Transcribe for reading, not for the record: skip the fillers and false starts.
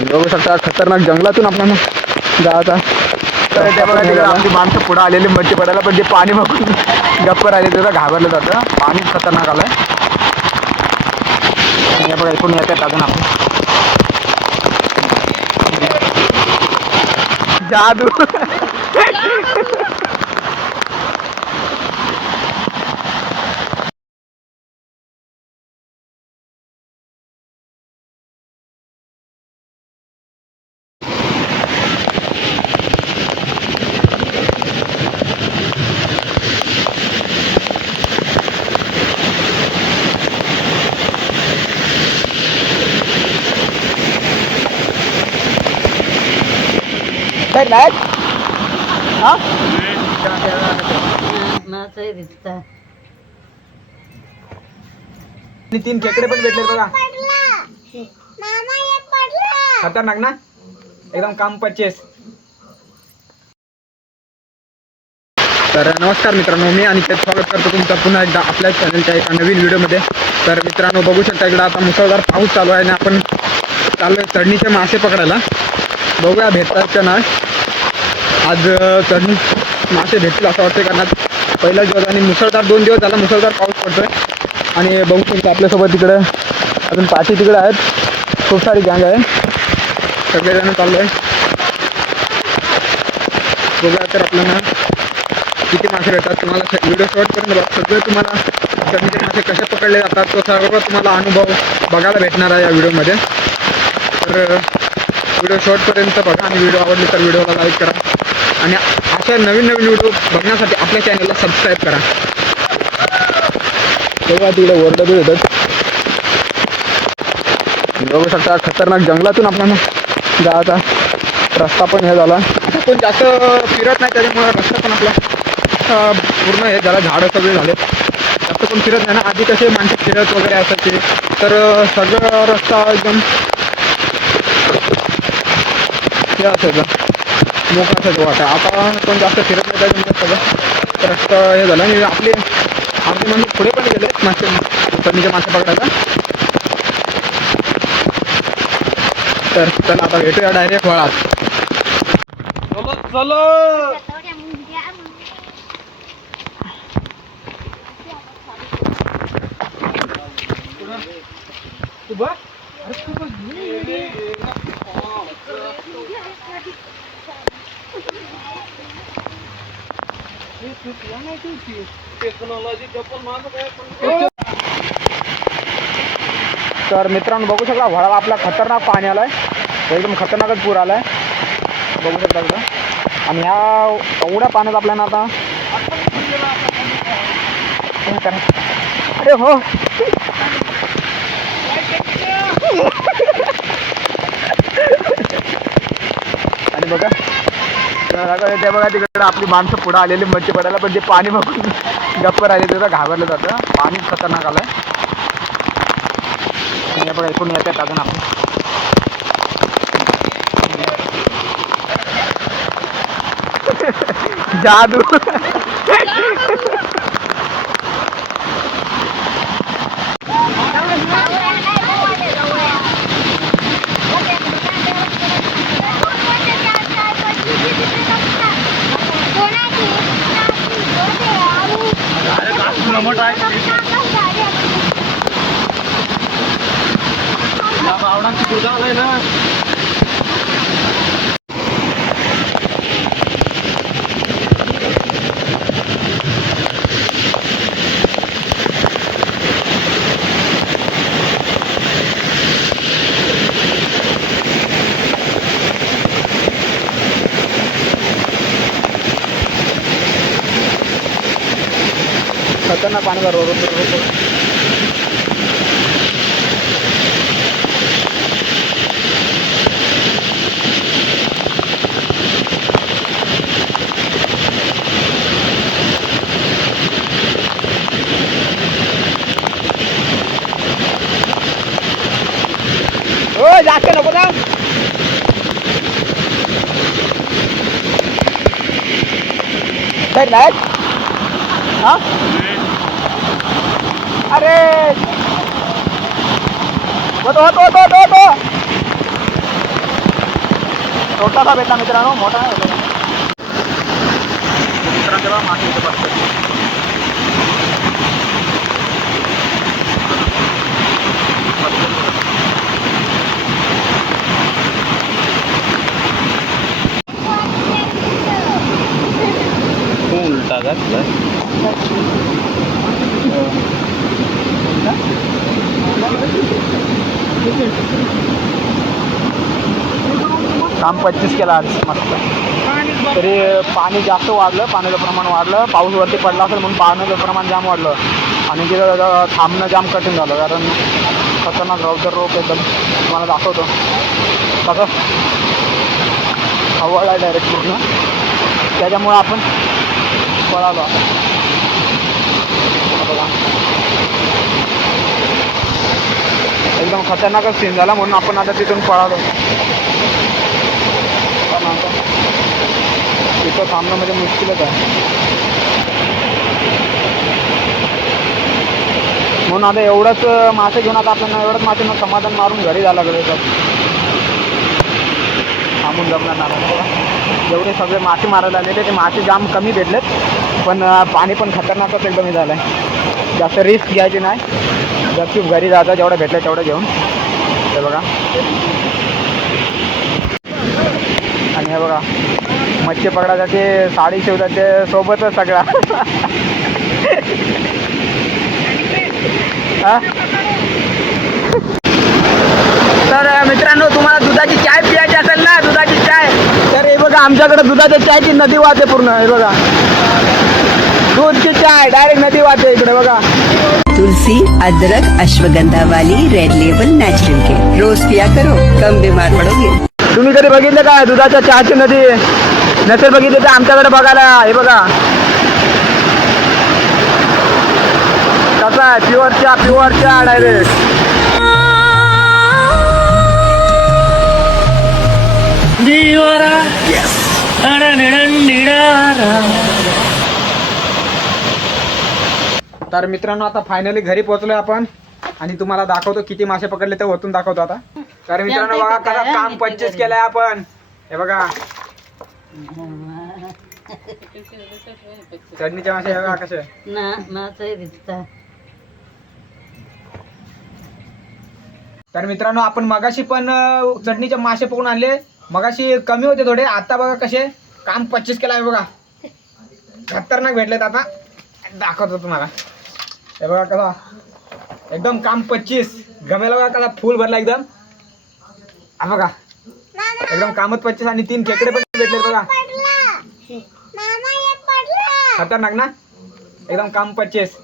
बघू शकता खतरनाक जंगलातून आपल्याला जायचा. तर त्या बघा तिकडे आपली माणसं पुढे आलेली मच्छी पडायला, पण ते पाणी बघून गप्प राहिले, त्याचं घाबरलं जातं. पाणीच खतरनाक आलंय. हे बघा इकडून येतात अजून आपण जादू. नाही हा तीन खेकडे पण भेटले बघा. खतरनाक ना, एकदम काम 25. तर नमस्कार मित्रांनो, मी आणि स्वागत करतो तुमचं पुन्हा एकदा आपल्या चॅनलच्या एका नवीन व्हिडिओमध्ये. तर मित्रांनो बघू शकता इकडं आता मुसळधार पाऊस चालू आहे आणि आपण चाललोय चढणीचे मासे पकडायला. बघूया भेटतात का नाही. आज चढणी मासे भेटतील असं वाटतं, कारण पहिला दिवस आणि मुसळधार 2 दिवस झाला मुसळधार पाऊस पडतोय. आणि बघू शकता आपल्यासोबत तिकडे अजून पाठी तिकडे आहेत, खूप सारी गँग आहे, सगळेजण चाललो आहे. बघूया तर आपल्याला किती मासे भेटतात. तुम्हाला व्हिडिओ शॉर्टपर्यंत बघा, सगळे तुम्हाला चढणीचे मासे कसे पकडले जातात तो सर्व तुम्हाला अनुभव बघायला भेटणार आहे या व्हिडिओमध्ये. तर व्हिडिओ शॉर्टपर्यंत बघा आणि व्हिडिओ आवडली तर व्हिडिओला लाईक करा आणि अशा नवीन नवीन व्हिडिओ बघण्यासाठी आपल्या चॅनलला सबस्क्राईब करा. तेव्हा तिकडे वरडत येतात. बघू शकता खतरनाक जंगलातून आपल्याला जायचा रस्ता पण हे झाला. कोण जास्त फिरत नाही त्याच्यामुळे रस्ता पण आपला पूर्ण हे झाला, झाडं सगळे झाले, जास्त कोण फिरत नाही ना. आधी कसे माणसं फिरत वगैरे असायचे, तर सगळं रस्ता एकदम हे असायचं, मोकळा असायचं वाटा. आता कोण जास्त फिरत नाही त्याच्यामुळे सगळं रस्ता हे झालं. आणि आपले माणसं पुढे पण गेले मासे चढणीचे मासे पकडायला. तर चला आता भेटूया डायरेक्ट वळात. चलो तर मित्रांनो बघू शकता वळाला आपला खतरनाक पाणी आलाय, एकदम खतरनाकच पूर आलाय. बघू शकता इकडं. आणि ह्या एवढ्या पाण्यात आपल्याला आता अरे हो आणि बघा ते बघा तिकडे आपली माणसं पुढे आलेली मच्छी पडायला, पण ते पाणी बघून गप्प राहिले, त्याचं घाबरलं जातं. पाणीच खतरनाक आलंय. हे बघा इकडून येतात अजून आपण जादू. ना खतरनाक पाणी बरोबर. हो जास्त नको ना. नाही हा अरे होतो छोटासा भेटला मित्रांनो, मोठा नाही भेटला. मित्रांनो तेव्हा मासे इथे बसतात. उलटा घातला. काम 25 केला आज मस्त. तरी पाणी जास्त वाढलं, पाण्याचं प्रमाण वाढलं, पाऊस वरती पडला असेल म्हणून पाण्याचं प्रमाण जाम वाढलं आणि तिथं थांबणं जाम कठीण झालं. कारण खतरनाक रौद्र रोप एकदम तुम्हाला दाखवतो कसं हवळ आहे डायरेक्ट पूर्ण. त्याच्यामुळं आपण पळालो. बघा एकदम खतरनाकच सीन झाला म्हणून आपण आता तिथून पळालो. पण आता तिथं थांबणं म्हणजे मुश्किलच आहे. म्हणून आता एवढंच मासे घेऊन आता आपल्याला एवढंच मासे समाधान मारून घरी जायला लागलं. थांबून जमणार नाही. जेवढे सगळे मासे मारायला आलेले ते मासे जाम कमी भेटलेत, पण पाणी पण खतरनाकच एकदम झालं आहे. जास्त रिस्क घ्यायची नाही. गपचूप घरी जायचं, जेवढं भेटलं तेवढं घेऊन. हे बघा आणि हे बघा मच्छी पकडायसाठी साडी शिवतात ते सोबतच सगळा. तर मित्रांनो तुम्हाला दुधाची चाय पियायची असेल ना, दुधाची चाय, तर हे बघा आमच्याकडे दुधाच्या चायची नदी वाहते पूर्ण. हे बघा दूधची चाय डायरेक्ट नदी वाहते इकडे बघा. तुलसी, अदरक, अश्वगंधा वाली रेड लेबल नेचुरल के रोज पिया करो, कम बीमार पड़ोगे. तुम्ही कधी बघितलं का दुधाच्या चहाची नदी? नसेल बघितली तर आमच्याकडे बघायला. हे बघा कसं आहे, प्युअर चहा डायरेक्ट. तर मित्रांनो आता फायनली घरी पोहोचलोय आपण आणि तुम्हाला दाखवतो किती मासे पकडले ते वरतून दाखवतो आता. तर मित्रांनो बघा कसं काम 25 केलंय आपण. हे बघा चढणीचे मासे हे बघा कसे. तर मित्रांनो आपण मगाशी पण चढणीचे मासे पकडून आणले. मगाशी कमी होते थोडे, आता बघा कसे काम 25 केलं आहे बघा. खतरनाक भेटलेत. आता दाखवतो तुम्हाला. हे बघा कसा एकदम काम 25 गमेला बघा कसा फुल भरला एकदम. हा बघा एकदम कामच 25 आणि 3 खेकडे पण भेटले बघा. खतरनाक ना, एकदम काम 25.